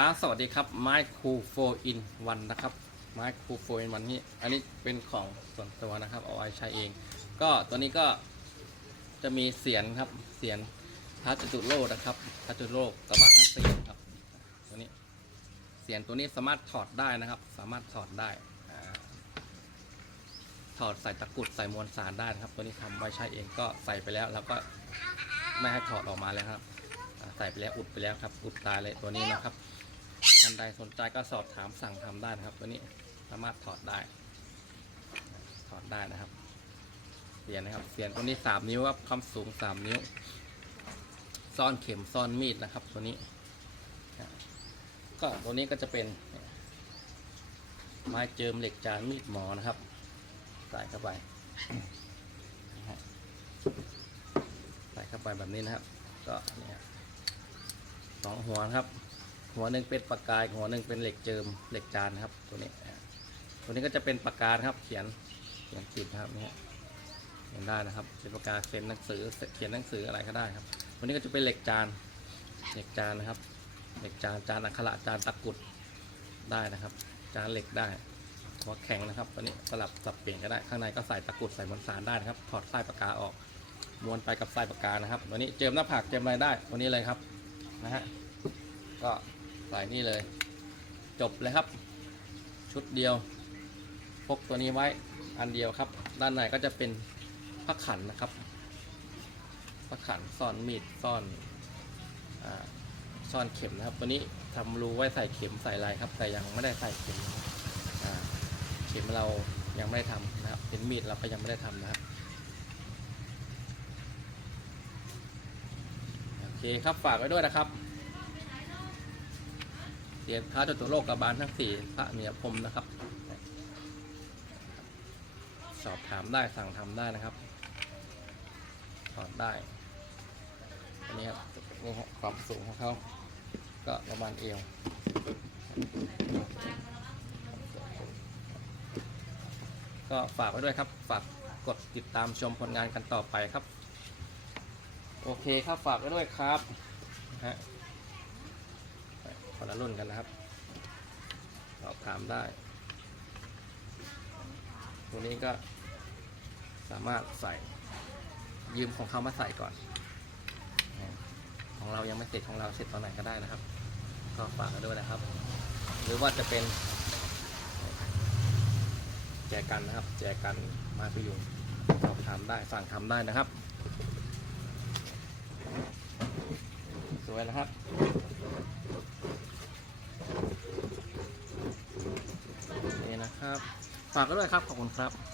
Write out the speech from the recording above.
ครับสวัสดีครับไม้คูโฟอินวันนะครับไม้คูโฟอินวันนี้ อันนี้เป็นของส่วนตัวนะครับเอาไว้ใช้เอง ก็ตัวนี้ก็จะมีเสียนครับเสียนทัชจุโลนะครับทัชจุโลกระบาลทั้งสี่ครับตัวนี้เสียนตัวนี้สามารถถอดได้นะครับ สามารถถอดได้ถอดใส่ตะกุดใส่มวลสารได้นะครับ ตัวนี้ทำไว้ใช้เองก็ใส่ไปแล้ว แล้วก็ไม่ให้ถอดออกมาแล้วครับ ใส่ไปแล้วอุดไปแล้วครับ อุดตายเลยตัวนี้นะครับท่านใดสนใจก็สอบถามสั่งทำได้นะครับ ตัวนี้สามารถถอดได้ ถอดได้นะครับเสียนนะครับเสียนตัวนี้สามนิ้วครับความสูงสามนิ้ว ซ่อนเข็มซ่อนมีดนะครับ ตัวนี้ก็ตัวนี้ก็จะเป็น ไม้เจิมเหล็กจานมีดหมอนะครับใส่เข้าไปใส่เข้าไปแบบนี้นะครับ ก็เนี่ย สองหัวนะครับ หัวหนึ่งเป็นปากกาย หัวหนึ่งเป็นเหล็กเจิมเหล็กจานนะครับ ตัวนี้ ตัวนี้ก็จะเป็นปากกาครับ เขียนเขียนติดครับนี่เขียนได้นะครับเป็นปากกาเซ็นหนังสือเขียนหนังสืออะไรก็ได้ครับตัวนี้ก็จะเป็นเหล็กจานเหล็กจานนะครับ เหล็กจานจานอักขระจานตะกุดได้นะครับ จานเหล็กได้หัวแข็งนะครับตัวนี้สลับสับเปลี่ยนก็ได้ข้างในก็ใส่ตะกุดใส่มวลสารได้นะครับถอดไส้ปากกาออกม้วนไปกับไส้ปากกานะครับ ตัวนี้เจิมหน้าผากเจิมอะไรได้ตัวนี้เลยครับนะฮะ ก็ใส่นี่เลย จบเลยครับ ชุดเดียว พกตัวนี้ไว้อันเดียวครับ ด้านในก็จะเป็นผ้าขันนะครับผ้าขันซ่อนมีดซ่อนอซ่อนเข็มนะครับ ตัวนี้ทำรูไว้ใส่เข็มใส่ลายครับ แต่ยังไม่ได้ใส่เข็มเข็มเรายังไม่ได้ทำนะครับ เป็นมีดเราก็ยังไม่ได้ทำนะครับโอเคครับฝากไว้ด้วยนะครับ เสียนพระจตุโลกกบาลทั้งสี่พระเหนียพรหมนะครับ สอบถามได้สั่งทำได้นะครับถอดได้ อันนี้ครับนี่ครับความสูงของเขาก็ประมาณเอวก็ฝากไว้ด้วยครับ ฝากกดติดตามชมผลงานกันต่อไปครับ โอเคครับฝากไว้ด้วยครับฮะ คนละรุ่นกันนะครับสอบถามได้ ตัวนี้ก็สามารถใส่ยืมของเขามาใส่ก่อน ของเรายังไม่เสร็จของเราเสร็จตอนไหนก็ได้นะครับ ก็ฝากไว้ด้วยนะครับ หรือว่าจะเป็น แจกันนะครับ แจกันมาพยุงสอบถามได้สั่งทำได้นะครับ สวยนะครับ นี่นะ ครับ ฝากก็ด้วยครับ ขอบคุณครับ